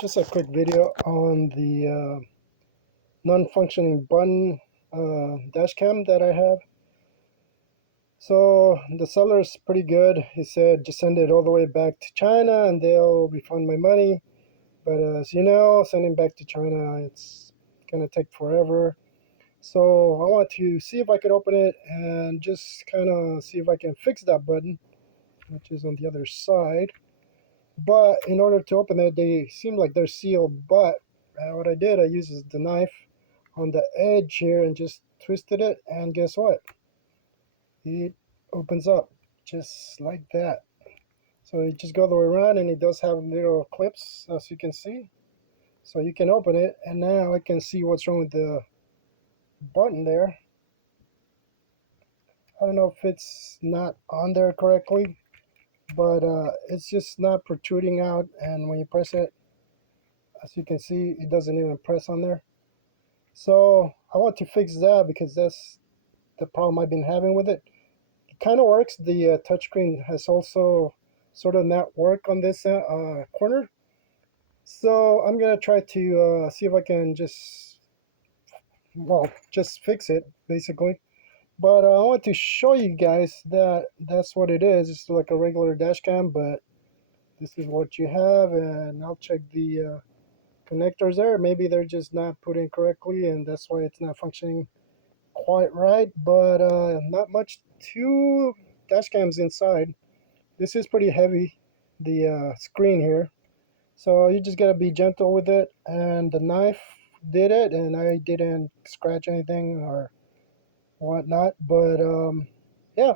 Just a quick video on the non-functioning button dash cam that I have. So the seller is pretty good. He said just send it all the way back to China and they'll refund my money. But as you know, sending back to China, it's gonna take forever. So I want to see if I could open it and just kind of see if I can fix that button, which is on the other side. But in order to open it, they seem like they're sealed. But what I did, I used the knife on the edge here and just twisted it. And guess what? It opens up just like that. So you just go the way around, and it does have little clips, as you can see. So you can open it, and now I can see what's wrong with the button there. I don't know if it's not on there correctly, but it's just not protruding out, and when you press it, as you can see, it doesn't even press on there. So I want to fix that because that's the problem I've been having with it. It kind of works. The touchscreen has also sort of not work on this corner. So I'm gonna try to see if I can just fix it basically. But I want to show you guys that that's what it is. It's like a regular dash cam, but this is what you have, and I'll check the connectors there. Maybe they're just not put in correctly, and that's why it's not functioning quite right. But not much to dash cams inside. This is pretty heavy, the screen here. So you just gotta be gentle with it, and the knife did it, and I didn't scratch anything or whatnot. But yeah,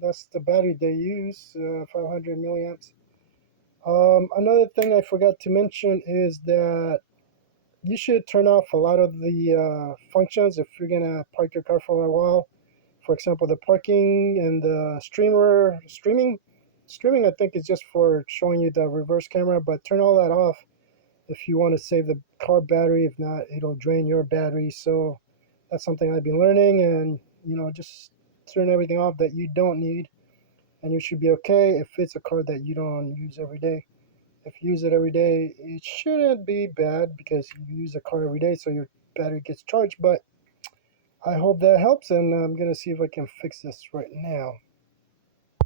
that's the battery they use, 500 milliamps. Another thing I forgot to mention is that you should turn off a lot of the functions if you're gonna park your car for a while. For example, the parking and the streaming I think is just for showing you the reverse camera, but turn all that off if you want to save the car battery. If not, it'll drain your battery. So that's something I've been learning, and just turn everything off that you don't need, and you should be okay if it's a car that you don't use every day. If you use it every day, it shouldn't be bad because you use the car every day, so your battery gets charged. But I hope that helps, and I'm gonna see if I can fix this right now.